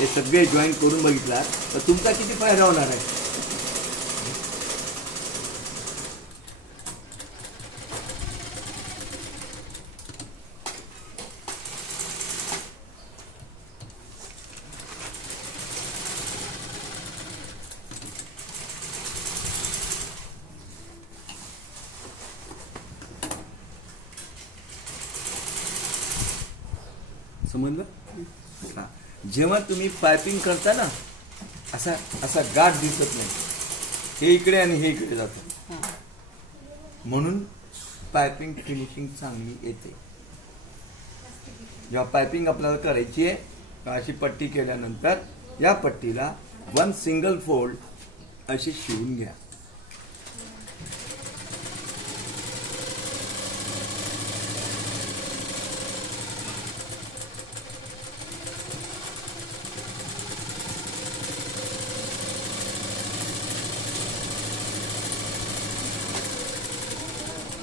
हे सगळे जॉईन करून बघितला तर तुमचा किती फायदा होणार आहे. समजलं. हां, जेव्हा तुम्ही पायपिंग करता ना असा असा गाठ दिसत नाही, हे इकडे आणि हे इकडे जातं, म्हणून पायपिंग फिनिशिंग चांगली येते. जेव्हा पायपिंग आपल्याला करायची आहे अशी पट्टी केल्यानंतर या पट्टीला 1 सिंगल फोल्ड अशी शिवून घ्या.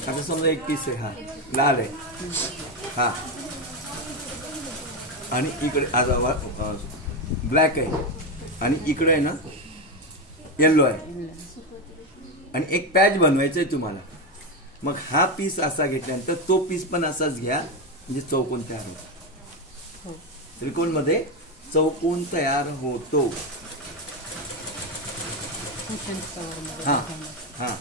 आता समजा एक पीस आहे, हा लाल आहे, हा आणि इकडे आता ब्लॅक आहे आणि इकडे आहे ना येल्लो आहे आणि एक पॅच बनवायचं आहे तुम्हाला. मग हा पीस असा घेतल्यानंतर तो पीस पण असाच घ्या, म्हणजे चौकोन तयार होतो. त्रिकोण मध्ये चौकोन तयार होतो. हा हा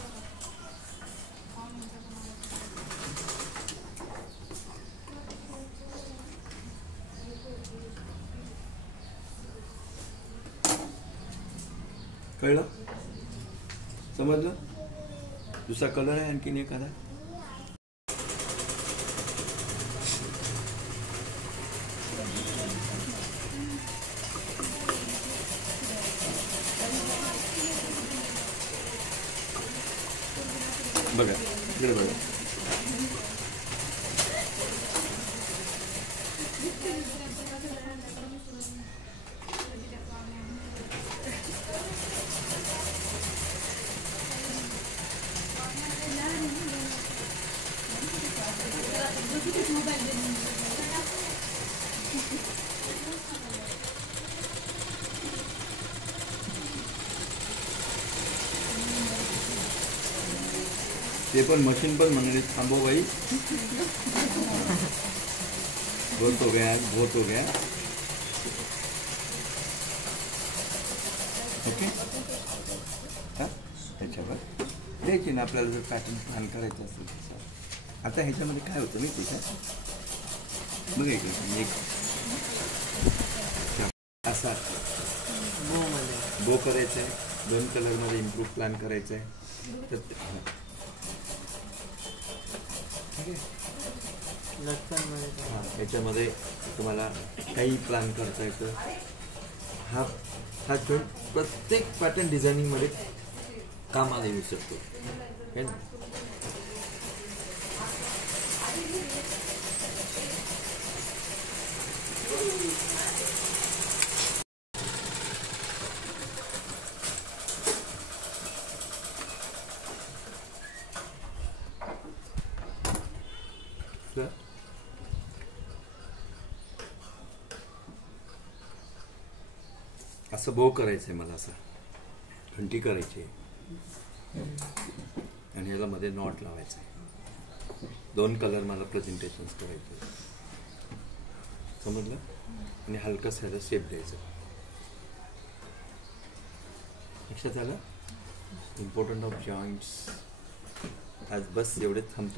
कळलं, समजलं. दुसरा कलर आहे आणखीन एखादा. बघा इकडे बघा, ते पण मशीन पण म्हणाले थांबो भाई, बहुत हो गया, बहुत हो गया. ओके, हां त्याच्यावर द्यायची ना आपल्याला जर पॅटर्न प्लॅन करायचं असेल तसं. आता ह्याच्यामध्ये काय होतं नाही तिथं बघा इकडे एक असा बो करायचं आहे, 2 कलरमध्ये इम्प्रूव्ह प्लॅन करायचं आहे. तर हां याच्यामध्ये तुम्हाला काही प्लॅन करता येतं. हा हा प्रत्येक पॅटर्न डिझायनिंगमध्ये कामाला येऊ शकतो. असं बो करायचंय मला, असं घंटी करायची आणि याला मध्ये नॉट लावायचं आहे. 2 कलर मला प्रेझेंटेशन करायचे, समजलं. आणि हलकस ह्याला शेप द्यायचं. लक्षात आलं. इम्पॉर्टंट ऑफ जॉईंट्स आज बस एवढे थांबतो.